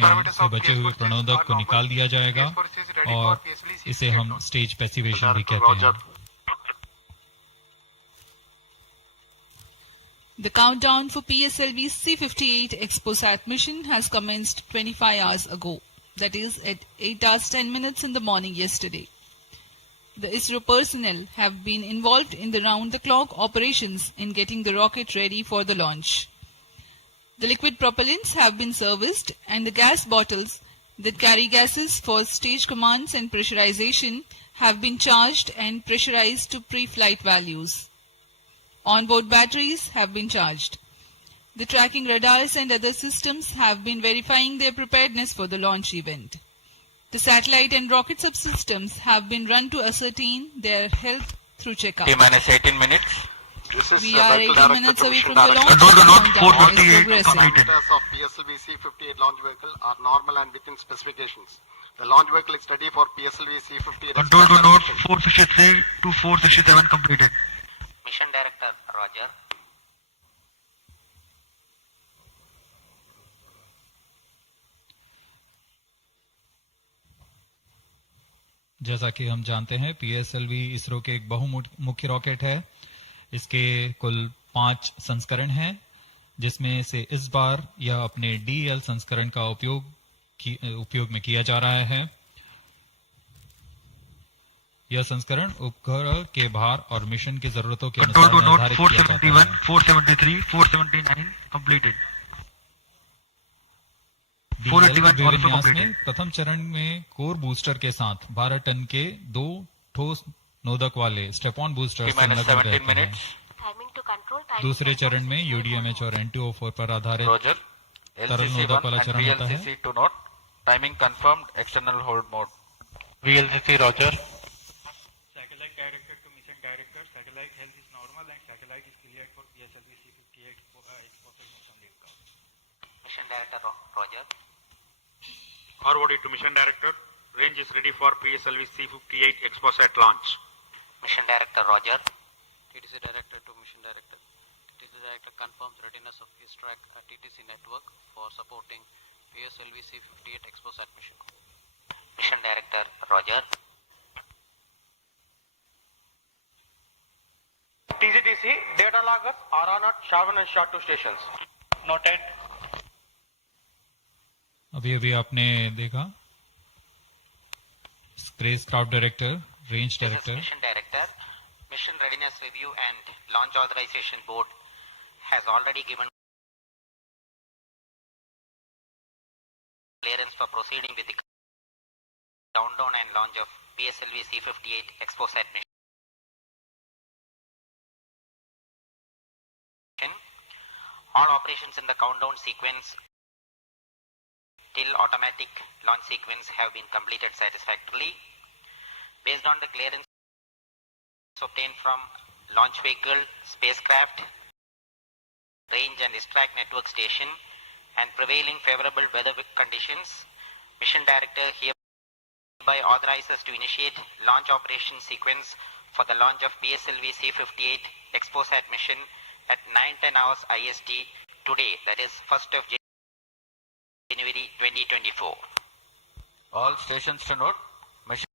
से बचे हुए प्रणोदक को निकाल दिया जाएगा और इसे हम स्टेज पैसिवेशन भी कहते हैं। The countdown for PSLV-C58 XPoSat mission has commenced 25 hours ago, that is at 8 hours 10 minutes in the morning yesterday. The ISRO personnel have been involved in the round-the-clock operations in getting the rocket ready for the launch. The liquid propellants have been serviced and the gas bottles that carry gases for stage commands and pressurization have been charged and pressurized to pre-flight values. Onboard batteries have been charged. The tracking radars and other systems have been verifying their preparedness for the launch event. The satellite and rocket subsystems have been run to ascertain their health through checkup. T-18 minutes. We are 18 minutes away from the launch. Countdown is progressing. Parameters of PSLV-C58 launch vehicle are normal and within specifications. The launch vehicle is ready for PSLV-C58. Control to note 463 to 467 completed. Mission Director, Roger. जैसा कि हम जानते हैं PSLV ISRO के एक बहुमुखी rocket है। इसके कुल 5 संस्करण हैं, जिसमें से इस बार यह अपने DL संस्करण का उपयोग में किया जा रहा है। यह संस्करण उपग्रह के भार और मिशन की जरूरतों के अनुसार निर्धारित किया जाता है। 473, 479 completed. DL विन्यास में प्रथम चरण में कोर बूस्टर के साथ 12 टन के 2 ठोस नोदक वाले स्टेप-ऑन बूस्टर संलग्न रहते हैं। दूसरे चरण में UDMH और NTO4 पर आधारित तरल नोदक वाला चरण होता है। Timing confirmed. External hold mode. VLCC Roger. Satellite director to mission director. Satellite health is normal and satellite is cleared for PSLV-C58 XPoSat mission liftoff. Mission Director, Roger. Forwarded to mission director. Range is ready for PSLV-C58 XPoSat launch. Mission Director, Roger. TTC Director to Mission Director. TTC Director confirms readiness of ISRO TTC network for supporting PSLV-C58 XPoSat mission. Mission Director, Roger. TCTC data loggers are on at Shavan and SHA-2 stations. Noted. अभी आपने देखा spacecraft director, range director. Mission Director, Mission Readiness Review and Launch Authorization Board has already given clearance for proceeding with the countdown and launch of PSLV-C58 XPoSat mission. All operations in the countdown sequence till automatic launch sequence have been completed satisfactorily. Based on the clearance obtained from launch vehicle, spacecraft, range and ISRO network station and prevailing favorable weather conditions, Mission Director hereby authorizes to initiate launch operation sequence for the launch of PSLV-C58 XPoSat mission at 9:10 hours IST today, that is 1st of January 2024. All stations to note, Mission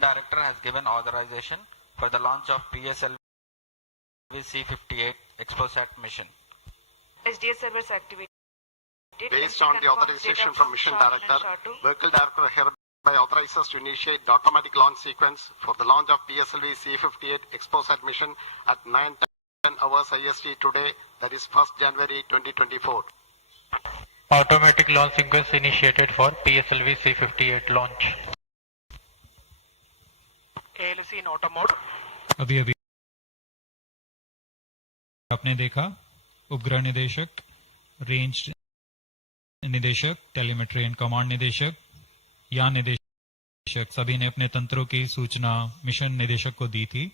Director has given authorization for the launch of PSLV-C58 XPoSat mission. SDS servers activated. Based on the authorization from Mission Director, Vehicle Director hereby authorizes to initiate the automatic launch sequence for the launch of PSLV-C58 XPoSat mission at 9:10 hours IST today, that is 1st January 2024. Automatic launch sequence initiated for PSLV-C58 launch. ALC in auto mode. अभी आपने देखा उपग्रह निदेशक, range निदेशक, telemetry and command निदेशक, यान निदेशक सभी ने अपने तंत्रों की सूचना मिशन निदेशक को दी थी।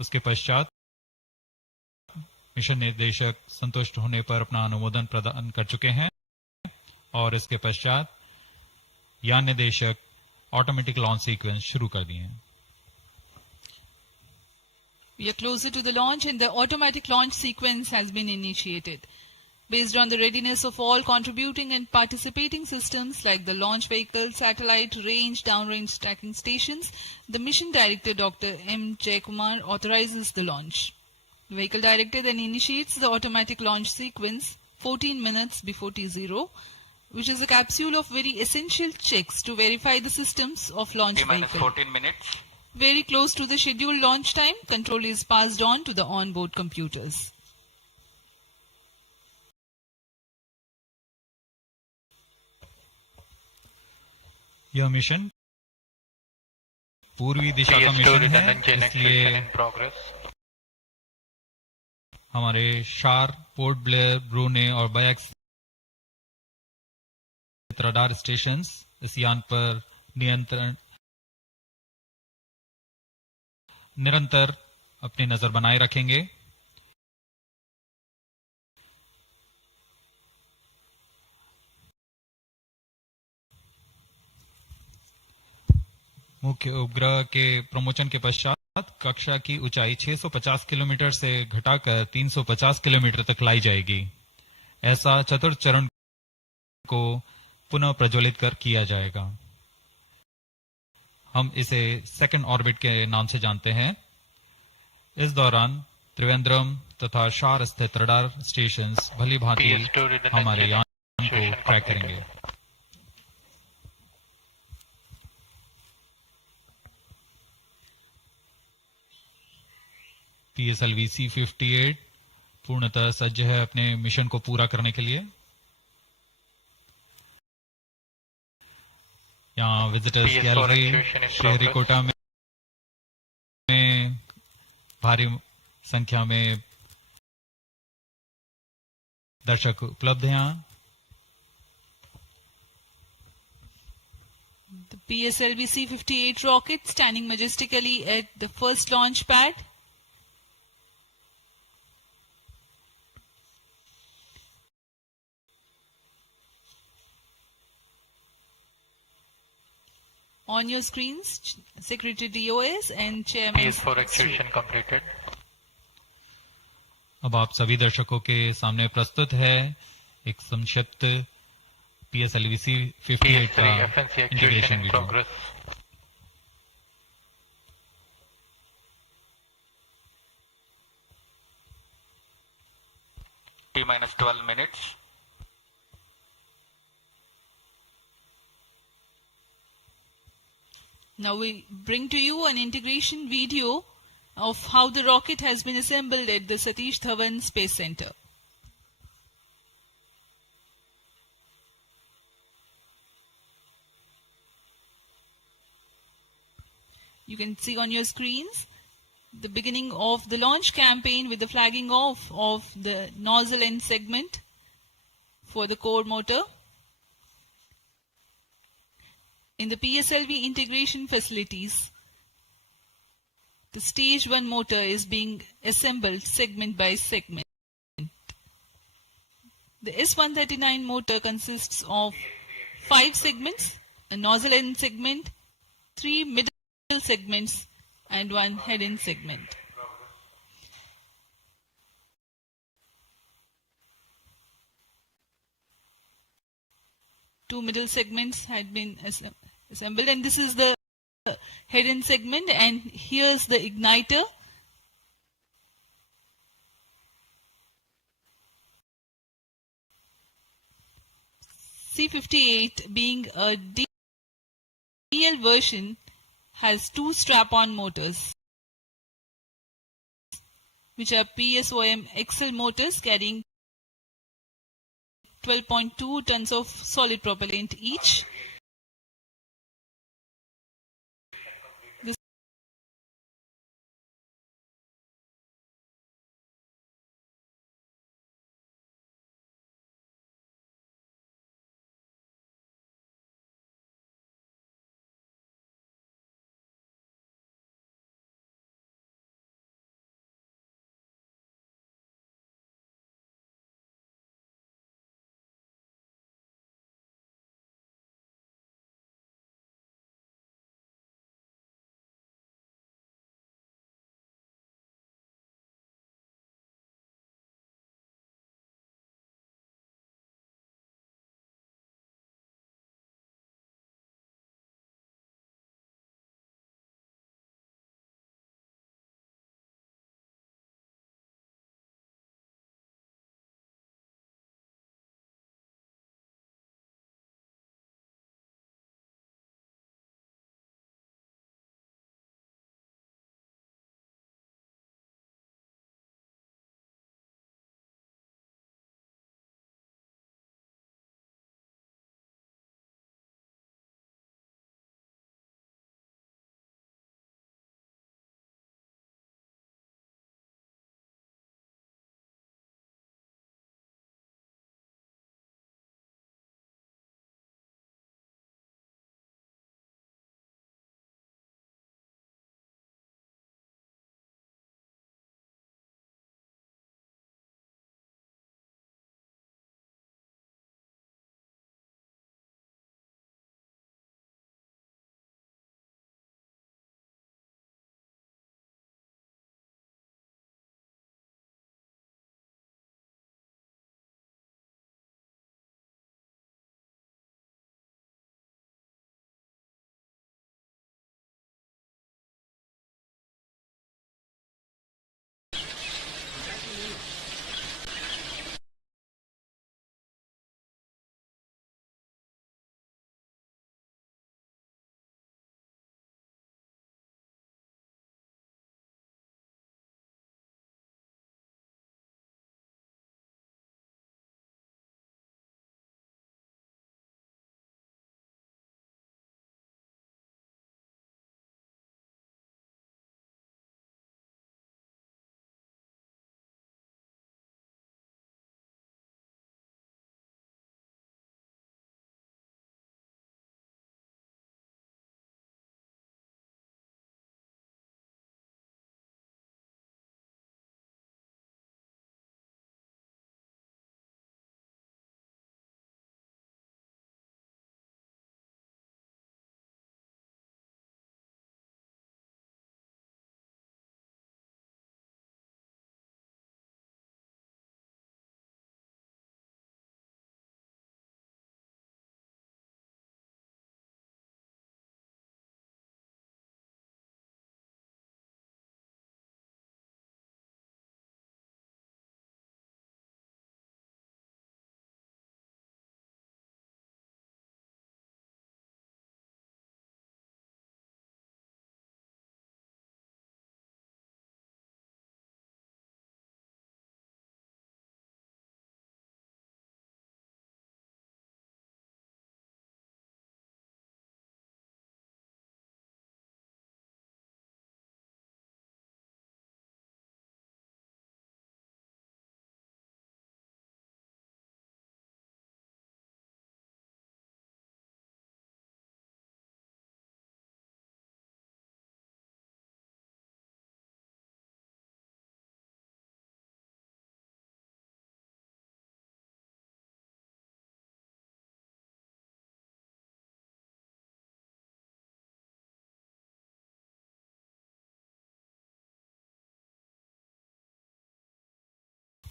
उसके पश्चात मिशन निदेशक संतुष्ट होने पर अपना अनुमोदन प्रदान कर चुके हैं और इसके पश्चात यान निदेशक ऑटोमेटिक लॉन्च सीक्वेंस शुरू कर दिए हैं। We are closer to the launch and the automatic launch sequence has been initiated. Based on the readiness of all contributing and participating systems like the launch vehicle, satellite, range, downrange tracking stations, the mission director Dr. M. Jayakumar authorizes the launch. The vehicle director then initiates the automatic launch sequence 14 minutes before T0, which is a capsule of very essential checks to verify the systems of launch vehicle. 14 minutes. Very close to the scheduled launch time, control is passed on to the onboard computers. यह mission पूर्वी दिशा का mission है, इसलिए हमारे शार, port Blair, ब्रूने और bikes radar stations इस यान पर निरंतर अपनी नजर बनाए रखेंगे। मुख्य उपग्रह के प्रमोशन के पश्चात कक्षा की ऊंचाई 650 किलोमीटर से घटाकर 350 किलोमीटर तक लाई जाएगी। ऐसा चतुर्थ चरण को पुनः प्रज्वलित कर किया जाएगा। हम इसे सेकंड ऑर्बिट के नाम से जानते हैं। इस दौरान त्रिवेंद्रम तथा शार स्थित रडार स्टेशंस भली भांति हमारे यान को ट्रैक करेंगे। PSLV-C58 पूर्णतः सज्ज है अपने मिशन को पूरा करने के लिए। यहाँ विजिटर्स गैलरी श्रीहरिकोटा में भारी संख्या में दर्शक उपलब्ध हैं। The PSLV-C58 rocket standing majestically at the first launch pad. On your screens, Secretary DOS and Chairman. PS4 activation completed. अब आप सभी दर्शकों के सामने प्रस्तुत है एक संक्षिप्त PSLV-C58 का integration video. T-12 minutes. Now we bring to you an integration video of how the rocket has been assembled at the Satish Dhawan Space Center. You can see on your screens the beginning of the launch campaign with the flagging off of the nozzle end segment for the core motor. In the PSLV integration facilities, the stage 1 motor is being assembled segment by segment. The S139 motor consists of 5 segments, a nozzle end segment, 3 middle segments and 1 head end segment. Two middle segments had been assembled, and this is the head end segment, and here's the igniter. C58 being a DL version has 2 strap-on motors, which are PSOM XL motors carrying 12.2 tons of solid propellant each.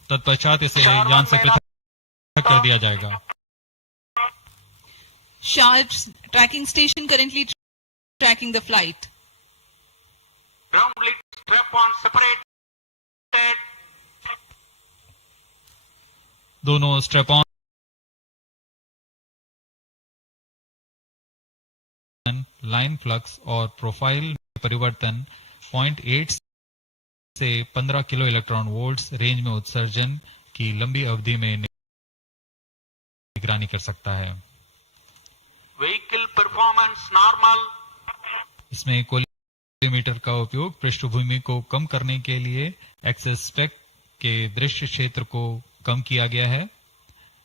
तत्पश्चात इसे यान से पृथक कर दिया जाएगा। Sharp's tracking station currently tracking the flight. Ground lead strap on separated. दोनों strap on line flux और प्रोफाइल में परिवर्तन 0.8 से 15 किलो इलेक्ट्रॉन वोल्ट्स रेंज में उत्सर्जन की लंबी अवधि में निगरानी कर सकता है। Vehicle performance normal. इसमें कोलिमीटर का उपयोग पृष्ठभूमि को कम करने के लिए एक्सेस स्पेक्ट के दृश्य क्षेत्र को कम किया गया है।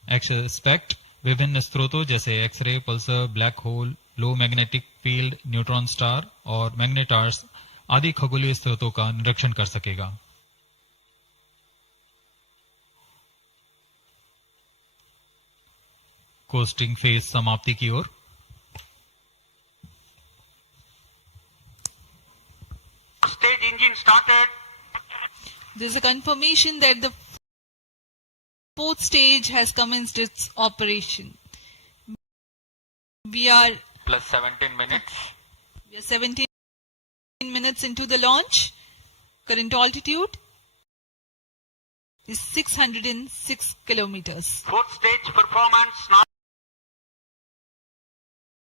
एक्सेस स्पेक्ट विभिन्न स्रोतों जैसे एक्सरे, पल्सर, ब्लैक होल, लो मैग्नेटिक फील्ड, न्यूट्रॉन स्टार और मैग्नेटार्स आदि खगोलीय स्रोतों का निरीक्षण कर सकेगा। कोस्टिंग फेज समाप्ति की ओर। Stage engine started. There is a confirmation that the fourth stage has commenced its operation. We are Plus 17 minutes. 17 minutes into the launch. Current altitude is 606 kilometers. Fourth stage performance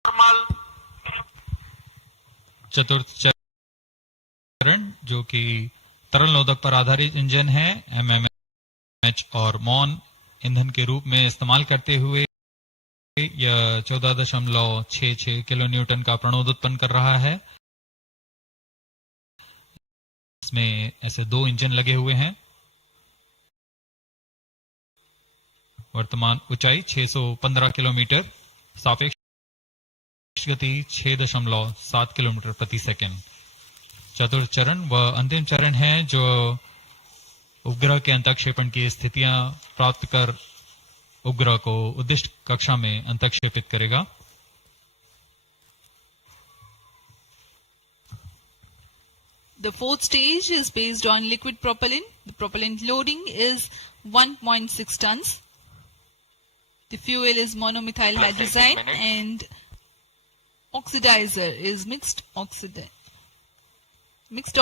normal. चतुर्थ चरण जो कि तरल नोदक पर आधारित engine है, MMH और मॉन ईंधन के रूप में इस्तेमाल करते हुए यह 14.66 किलो न्यूटन का प्रणोद उत्पन्न कर रहा है। इसमें ऐसे दो इंजन लगे हुए हैं। वर्तमान ऊंचाई 615 किलोमीटर, सापेक्ष गति 6.7 किलोमीटर प्रति सेकंड। चतुर्थ चरण वह अंतिम चरण है जो उपग्रह के अंतःक्षेपण की स्थितियां प्राप्त कर उपग्रह को उद्दिष्ट कक्षा में अंतःक्षेपित करेगा। The fourth stage is based on liquid propellant. The propellant loading is 1.6 tons. The fuel is monomethyl hydrazine and oxidizer is mixed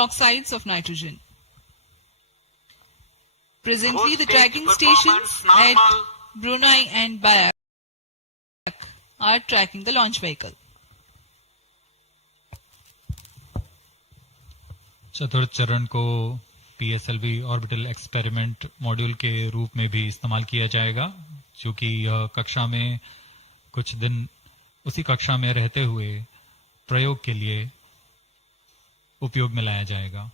oxides of nitrogen. Presently, the tracking stations at Brunei and Bayak are tracking the launch vehicle. चतुर्थ चरण को PSLV orbital experiment module के रूप में भी इस्तेमाल किया जाएगा, जो कि यह कक्षा में कुछ दिन उसी कक्षा में रहते हुए प्रयोग के लिए उपयोग में लाया जाएगा।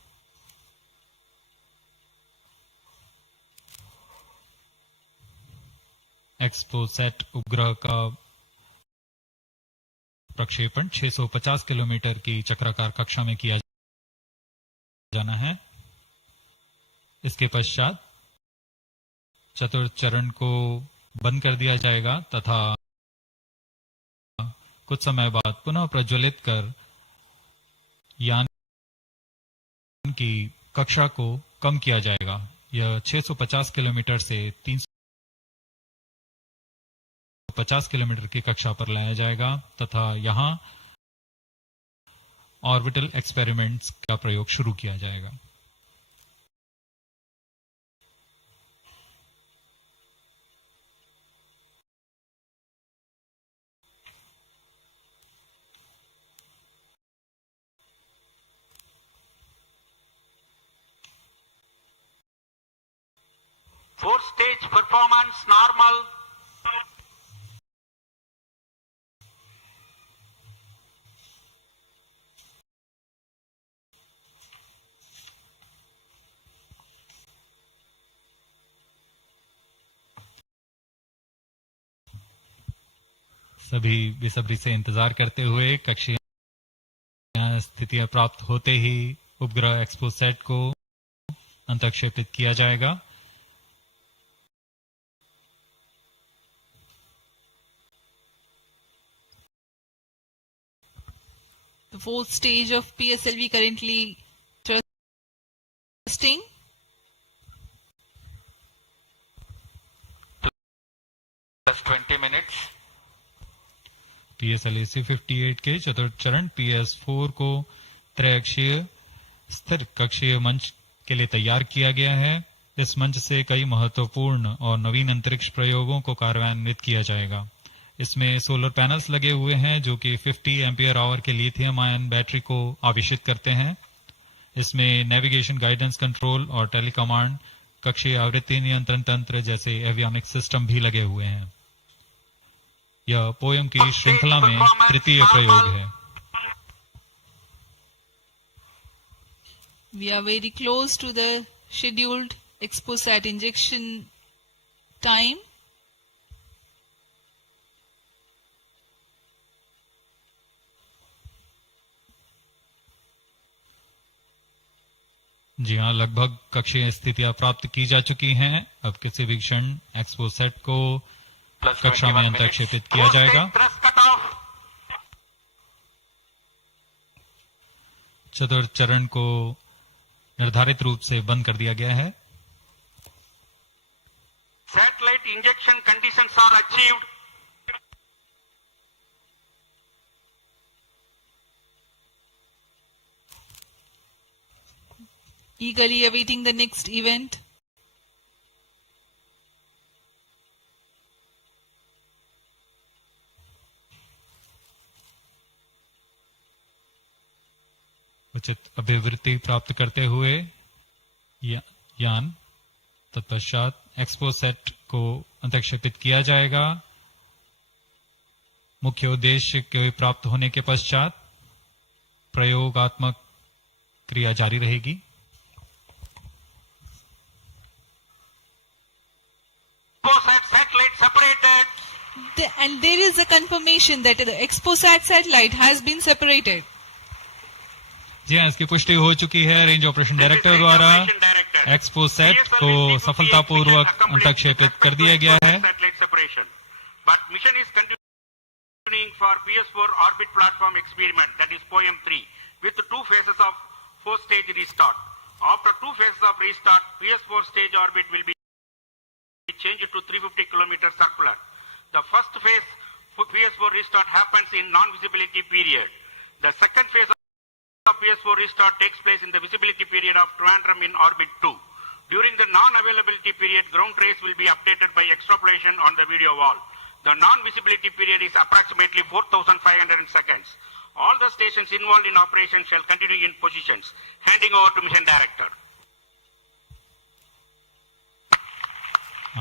एक्सपोसैट उपग्रह का प्रक्षेपण 650 किलोमीटर की चक्राकार कक्षा में किया जाना है। इसके पश्चात चतुर्थ चरण को बंद कर दिया जाएगा तथा कुछ समय बाद पुनः प्रज्वलित कर यान की कक्षा को कम किया जाएगा। यह 650 किलोमीटर से 350 किलोमीटर की कक्षा पर लाया जाएगा तथा यहां ऑर्बिटल एक्सपेरिमेंट्स का प्रयोग शुरू किया जाएगा। Fourth stage performance normal. सभी बेसब्री से इंतजार करते हुए कक्षीय स्थितियां प्राप्त होते ही उपग्रह एक्सपोसैट को अंतःक्षेपित किया जाएगा। The fourth stage of PSLV currently thrusting. PSLV-C58 के चतुर्थ चरण PS4 को त्रैअक्षीय स्थिर कक्षीय मंच के लिए तैयार किया गया है। इस मंच से कई महत्वपूर्ण और नवीन अंतरिक्ष प्रयोगों को कार्यान्वित किया जाएगा। इसमें सोलर पैनल्स लगे हुए हैं जो कि 50 एम्पियर आवर के लिथियम आयन बैटरी को आवेशित करते हैं। इसमें नेविगेशन, गाइडेंस, कंट्रोल और टेलीकमांड, कक्षीय आवृत्ति नियंत्रण तंत्र जैसे एवियोनिक्स सिस्टम भी लगे हुए हैं। यह पोयम की श्रृंखला में तृतीय प्रयोग है। We are very close to the scheduled XPoSat injection time. जी हाँ, लगभग कक्षीय स्थितियां प्राप्त की जा चुकी हैं। अब किसी भी क्षण एक्सपोसेट को कक्षा में अंतर्क्षेपित किया जाएगा। चतुर्थ चरण को निर्धारित रूप से बंद कर दिया गया है। Satellite injection conditions are achieved. Eagerly awaiting the next event. उचित अभिवृत्ति प्राप्त करते हुए यान तत्पश्चात एक्सपोसेट को अंतर्क्षेपित किया जाएगा। मुख्य उद्देश्य के प्राप्त होने के पश्चात प्रयोगात्मक क्रिया जारी रहेगी। Satellite separated. And there is a confirmation that the XPoSat satellite has been separated. जी हाँ, इसकी पुष्टि हो चुकी है रेंज ऑपरेशन डायरेक्टर द्वारा। एक्सपोसेट को सफलतापूर्वक अंतर्क्षेपित कर दिया गया है। But mission is continuing for PS4 orbit platform experiment, that is POEM 3, with 2 phases of 4-stage restart. After 2 phases of restart, PS4 stage orbit will be changed to 350 km circular. The first phase for PS4 restart happens in non-visibility period. The second phase of PS4 restart takes place in the visibility period of Trivandrum in orbit 2. During the non-availability period, ground trace will be updated by extrapolation on the video wall. The non-visibility period is approximately 4,500 seconds. All the stations involved in operation shall continue in positions. Handing over to mission director.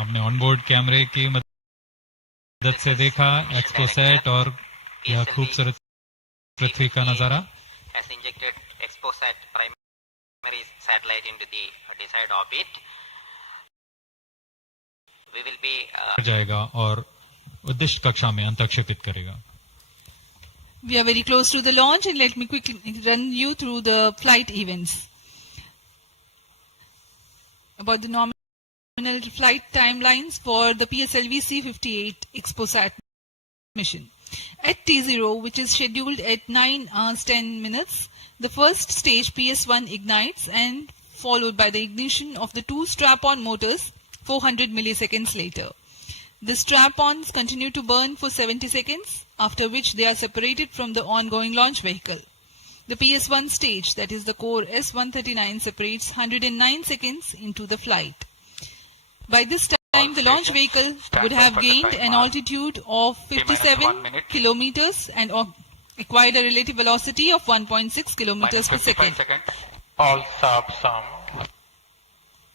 आपने onboard कैमरे की मदद से देखा XPoSat और यह खूबसूरत पृथ्वी का नजारा। Has injected XPoSat primary satellite into the desired orbit. We will be जाएगा और उद्दिष्ट कक्षा में अंतर्क्षेपित करेगा। We are very close to the launch and let me quickly run you through the flight events. About the nominal flight timelines for the PSLV-C58 XPoSat mission. At T0, which is scheduled at 9 hours 10 minutes, the first stage PS1 ignites and followed by the ignition of the 2 strap-on motors 400 milliseconds later. The strap-ons continue to burn for 70 seconds, after which they are separated from the ongoing launch vehicle. The PS1 stage, that is the core S139, separates 109 seconds into the flight. By this time, the launch vehicle would have gained an altitude of 57 kilometers and acquired a relative velocity of 1.6 kilometers per second. All subs sum.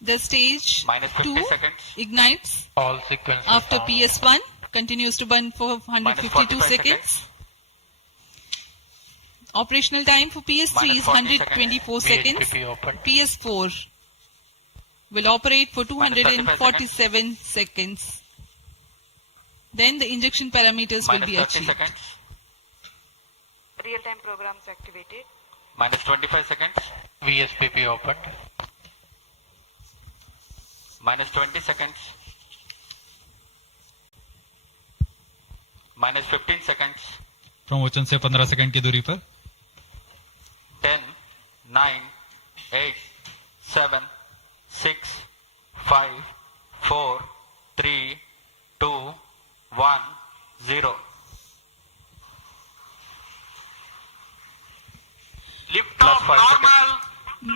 The stage 2 ignites All sequences after sum. PS1, continues to burn for 152 seconds. Operational time for PS3 is 124 seconds. VHPP open. PS4 will operate for 247 seconds. Then the injection parameters will be achieved. Real-time programs activated. minus 25 seconds. VSPP opened. Minus 20 seconds. Minus 15 seconds. प्रमोचन से 15 second की दूरी पर 10, 9, 8, 7, 6, 5, 4, 3, 2, 1, 0. Liftoff normal.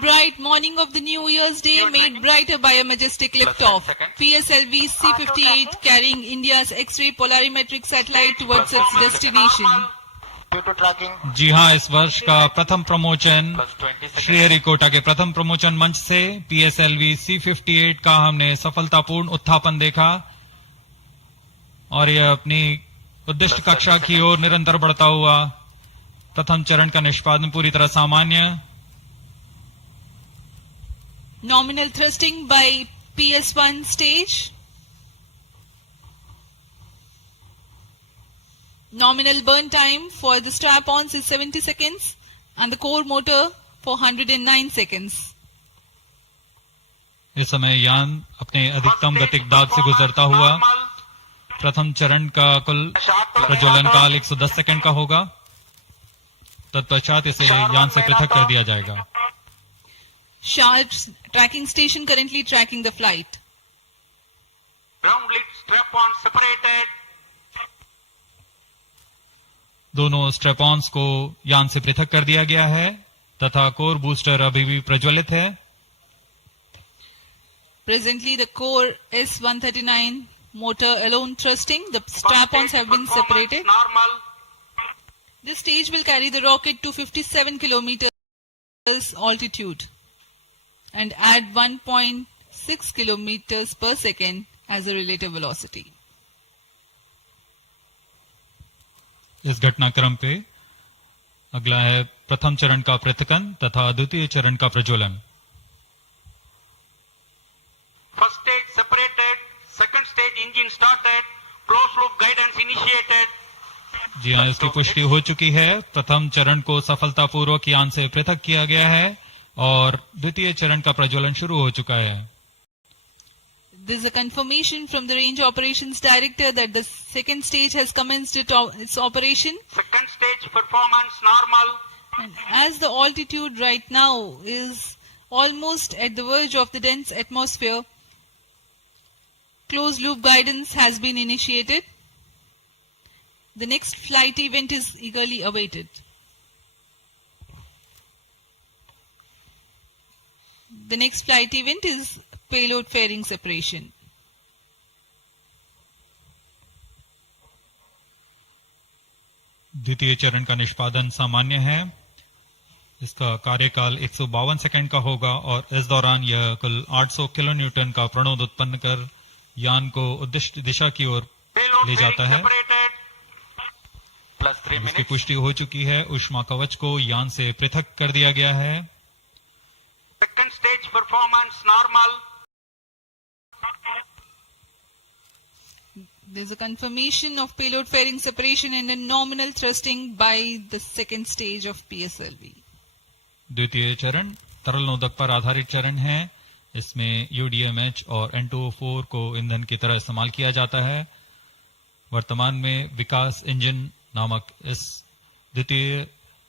Bright morning of the New Year's Day made brighter by a majestic liftoff. PSLV-C58 carrying India's X-ray polarimetric satellite towards its destination. Due to tracking. जी हाँ, इस वर्ष का प्रथम promotion Sriharikota के प्रथम प्रमोशन मंच से PSLV-C58 का हमने सफलतापूर्ण उत्थापन देखा और यह अपनी उद्दिष्ट कक्षा की ओर निरंतर बढ़ता हुआ। प्रथम चरण का निष्पादन पूरी तरह सामान्य। Nominal thrusting by PS1 stage. Nominal burn time for the strap-ons is 70 seconds and the core motor for 109 seconds. इस समय यान अपने अधिकतम गतिक दाब से गुजरता हुआ। प्रथम चरण का कुल प्रज्वलन काल 110 सेकंड का होगा। तत्पश्चात इसे यान से पृथक कर दिया जाएगा। Sharp's tracking station currently tracking the flight. Ground lit strap-on separated. दोनों स्ट्रेपॉन्स को यान से पृथक कर दिया गया है तथा कोर बूस्टर अभी भी प्रज्वलित है। Presently the core S139 motor alone thrusting. The strap-ons have been separated. Normal. This stage will carry the rocket to 57 kilometers altitude and add 1.6 kilometers per second as a relative velocity. इस घटनाक्रम पे अगला है प्रथम चरण का पृथकन तथा द्वितीय चरण का प्रज्वलन। First stage separated. Second stage engine started. Closed loop guidance initiated. जी हाँ, इसकी पुष्टि हो चुकी है। प्रथम चरण को सफलतापूर्वक यान से पृथक किया गया है और द्वितीय चरण का प्रज्वलन शुरू हो चुका है। There is a confirmation from the Range Operations Director that the second stage has commenced its operation. Second stage performance normal. And as the altitude right now is almost at the verge of the dense atmosphere, closed loop guidance has been initiated. The next flight event is eagerly awaited. The next flight event is payload fairing separation. द्वितीय चरण का निष्पादन सामान्य है। इसका कार्यकाल 152 second का होगा और इस दौरान यह कुल 800 किलो न्यूटन का प्रणोद उत्पन्न कर यान को उद्दिष्ट दिशा की ओर ले जाता है। इसकी पुष्टि हो चुकी है। ऊष्मा कवच को यान से पृथक कर दिया गया है। Second stage performance normal. There is a confirmation of payload fairing separation and a nominal thrusting by the second stage of PSLV. द्वितीय चरण तरल नोदक पर आधारित चरण है। इसमें UDMH और N2O4 को ईंधन की तरह इस्तेमाल किया जाता है। वर्तमान में विकास इंजन नामक इस द्वितीय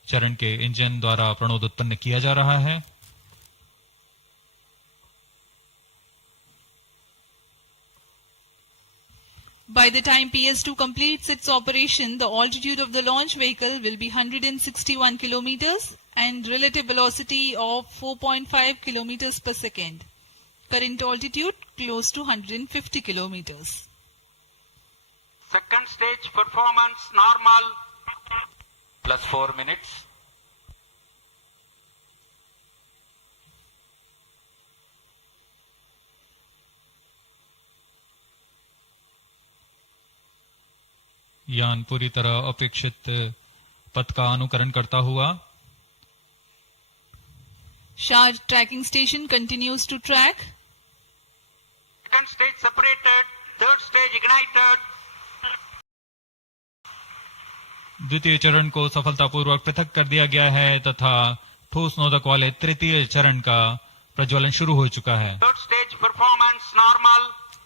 चरण के इंजन द्वारा प्रणोद उत्पन्न किया जा रहा है। By the time PS2 completes its operation, the altitude of the launch vehicle will be 161 kilometers and relative velocity of 4.5 kilometers per second. Current altitude close to 150 kilometers. Second stage performance normal. Plus 4 minutes. यान पूरी तरह अपेक्षित पथ का अनुकरण करता हुआ। Charge tracking station continues to track. Second stage separated. Third stage ignited. द्वितीय चरण को सफलतापूर्वक पृथक कर दिया गया है तथा ठोस नोदक वाले तृतीय चरण का प्रज्वलन शुरू हो चुका है। Third stage performance normal.